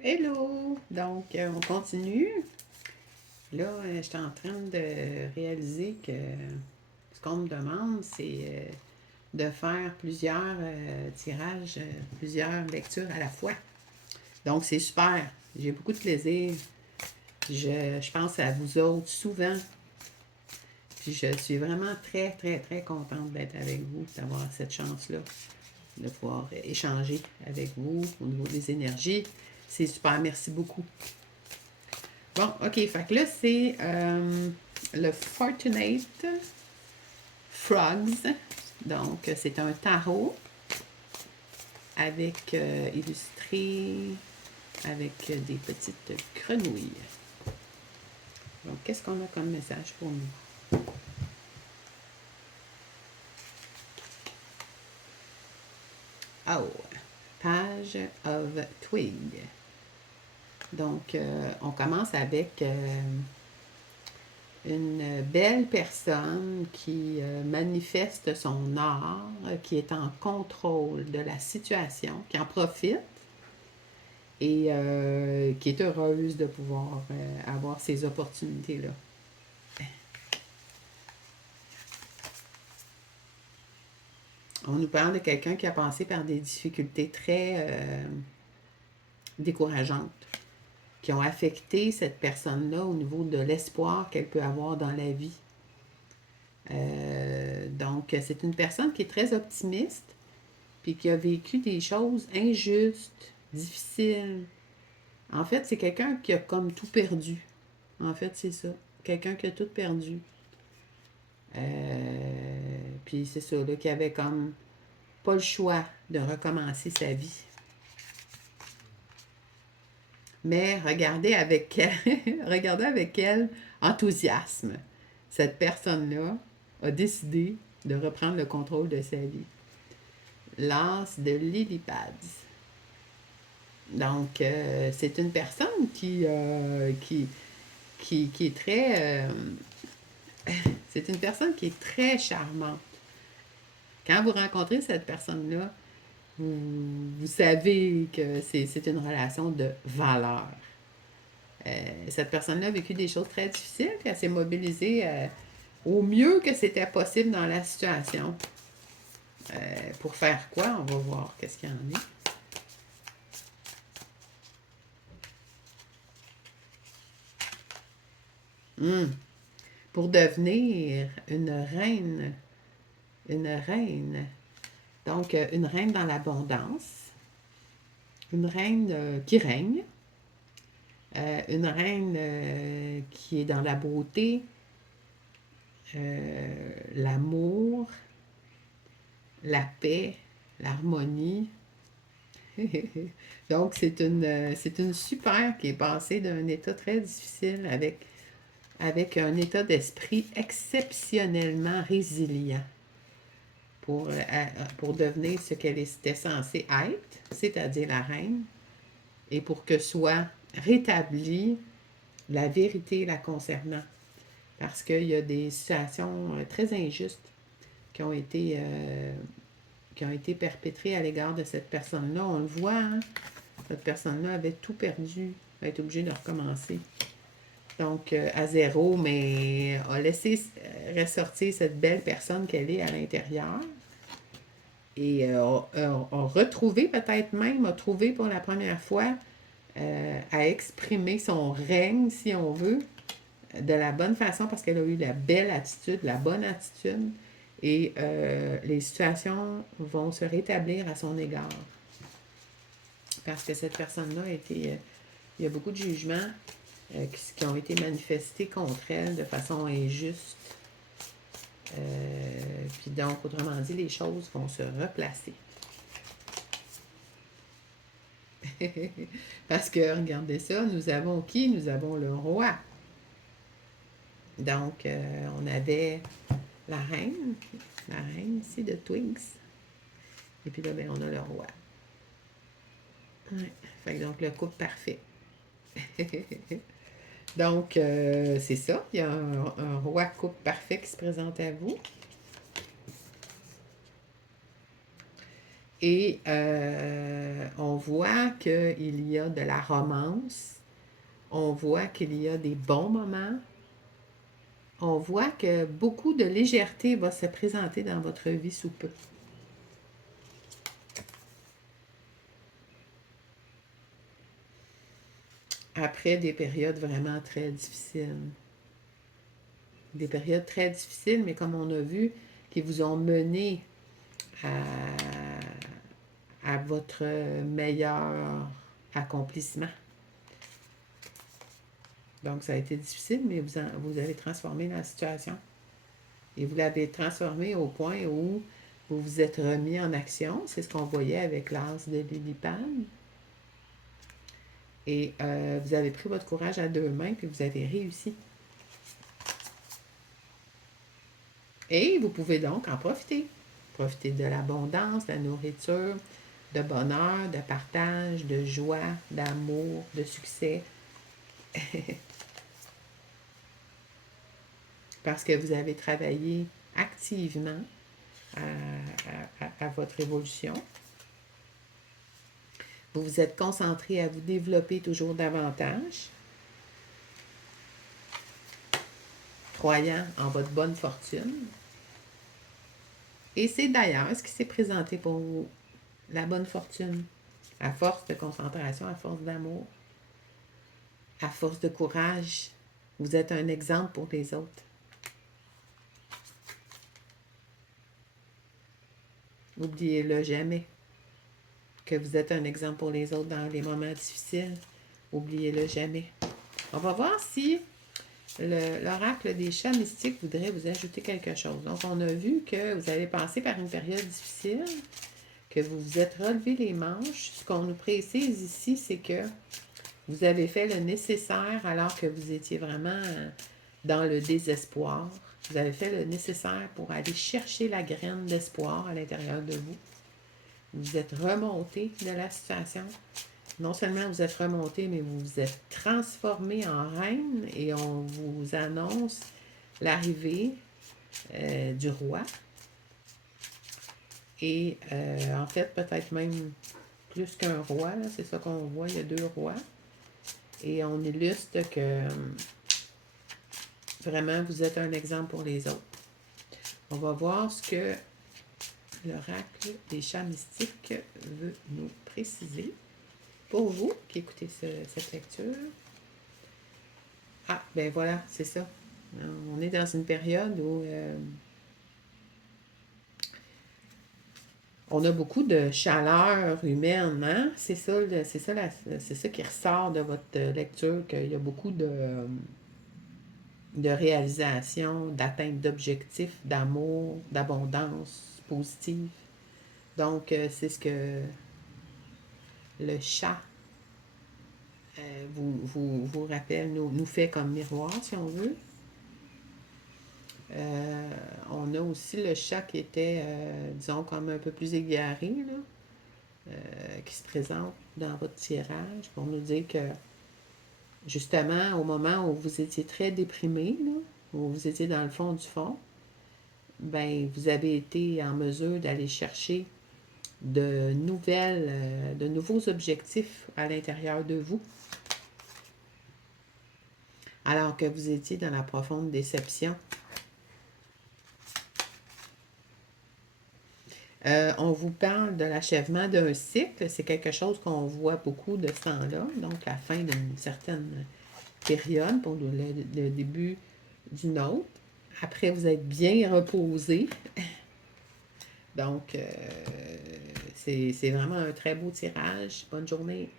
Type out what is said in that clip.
Hello! Donc, on continue. Là, je suis en train de réaliser que ce qu'on me demande, c'est de faire plusieurs tirages, plusieurs lectures à la fois. Donc, c'est super. J'ai beaucoup de plaisir. Je pense à vous autres souvent. Puis, je suis vraiment très, très, très contente d'être avec vous, d'avoir cette chance-là, de pouvoir échanger avec vous au niveau des énergies. C'est super. Merci beaucoup. Bon, OK. Fait que là, c'est le Fortunate Frogs. Donc, c'est un tarot avec illustré avec des petites grenouilles. Donc, qu'est-ce qu'on a comme message pour nous? Oh, Page of Twig. Donc, on commence avec une belle personne qui manifeste son art, qui est en contrôle de la situation, qui en profite et qui est heureuse de pouvoir avoir ces opportunités-là. On nous parle de quelqu'un qui a passé par des difficultés très décourageantes, qui ont affecté cette personne-là au niveau de l'espoir qu'elle peut avoir dans la vie. Donc, c'est une personne qui est très optimiste, puis qui a vécu des choses injustes, difficiles. En fait, c'est quelqu'un qui a comme tout perdu. En fait, c'est ça. Quelqu'un qui a tout perdu. Puis c'est ça, là, qui avait comme pas le choix de recommencer sa vie. Mais regardez avec quel enthousiasme cette personne-là a décidé de reprendre le contrôle de sa vie. L'as de Lily Pads. Donc, c'est une personne qui est très... c'est une personne qui est très charmante. Quand vous rencontrez cette personne-là, vous savez que c'est une relation de valeur. Cette personne-là a vécu des choses très difficiles, puis elle s'est mobilisée au mieux que c'était possible dans la situation. Pour faire quoi? On va voir qu'est-ce qu'il y en est. Hmm. Pour devenir une reine. Une reine. Donc, une reine dans l'abondance. Une reine qui règne. Une reine qui est dans la beauté, l'amour, la paix, l'harmonie. Donc, c'est une super qui est passée d'un état très difficile avec un état d'esprit exceptionnellement résilient pour devenir ce qu'elle était censée être, c'est-à-dire la reine, et pour que soit rétablie la vérité la concernant. Parce qu'il y a des situations très injustes qui ont été perpétrées à l'égard de cette personne-là. On le voit, hein? Cette personne-là avait tout perdu, elle est obligée de recommencer. Donc, à zéro, mais a laissé ressortir cette belle personne qu'elle est à l'intérieur. Et a retrouvé, peut-être même, a trouvé pour la première fois à exprimer son règne, si on veut, de la bonne façon parce qu'elle a eu la belle attitude, la bonne attitude. Et les situations vont se rétablir à son égard. Parce que cette personne-là a été... il y a beaucoup de jugements qui ont été manifestés contre elle de façon injuste. Puis donc, autrement dit, les choses vont se replacer. Parce que, regardez ça, nous avons qui? Nous avons le roi. Donc, on avait la reine ici de Twigs. Et puis là, ben, on a le roi. Ouais. Fait que donc, le couple parfait. Donc, c'est ça. Il y a un roi couple parfait qui se présente à vous. Et on voit qu'il y a de la romance, on voit qu'il y a des bons moments, on voit que beaucoup de légèreté va se présenter dans votre vie sous peu. Après des périodes vraiment très difficiles. Des périodes très difficiles, mais comme on a vu, qui vous ont mené à, à votre meilleur accomplissement. Donc, ça a été difficile, mais vous avez transformé la situation. Et vous l'avez transformé au point où vous vous êtes remis en action. C'est ce qu'on voyait avec l'as de Lillipad. Et vous avez pris votre courage à deux mains, puis vous avez réussi. Et vous pouvez donc en profiter. Profiter de l'abondance, de la nourriture, de bonheur, de partage, de joie, d'amour, de succès. Parce que vous avez travaillé activement à votre évolution. Vous vous êtes concentré à vous développer toujours davantage, croyant en votre bonne fortune. Et c'est d'ailleurs ce qui s'est présenté pour vous, la bonne fortune, à force de concentration, à force d'amour, à force de courage. Vous êtes un exemple pour les autres. N'oubliez-le jamais, que vous êtes un exemple pour les autres dans les moments difficiles. Oubliez-le jamais. On va voir si l'oracle des chats mystiques voudrait vous ajouter quelque chose. Donc, on a vu que vous avez passé par une période difficile, que vous vous êtes relevé les manches. Ce qu'on nous précise ici, c'est que vous avez fait le nécessaire alors que vous étiez vraiment dans le désespoir. Vous avez fait le nécessaire pour aller chercher la graine d'espoir à l'intérieur de vous. Vous êtes remonté de la situation. Non seulement vous êtes remonté, mais vous vous êtes transformé en reine et on vous annonce l'arrivée du roi. Et en fait, peut-être même plus qu'un roi, c'est ça qu'on voit, il y a deux rois. Et on illustre que vraiment vous êtes un exemple pour les autres. On va voir ce que l'oracle des chats mystiques veut nous préciser. Pour vous qui écoutez cette lecture. Ah, ben voilà, c'est ça. On est dans une période où on a beaucoup de chaleur humaine, hein? C'est ça, c'est ça qui ressort de votre lecture, qu'il y a beaucoup de réalisation, d'atteinte d'objectifs, d'amour, d'abondance positive. Donc, c'est ce que le chat vous rappelle, nous fait comme miroir, si on veut. On a aussi le chat qui était, disons, comme un peu plus égaré, là, qui se présente dans votre tirage pour nous dire que, justement, au moment où vous étiez très déprimé, là, où vous étiez dans le fond du fond, ben, vous avez été en mesure d'aller chercher de nouveaux objectifs à l'intérieur de vous, alors que vous étiez dans la profonde déception. On vous parle de l'achèvement d'un cycle. C'est quelque chose qu'on voit beaucoup de ce temps-là. Donc, la fin d'une certaine période pour le début d'une autre. Après, vous êtes bien reposé. Donc, c'est vraiment un très beau tirage. Bonne journée.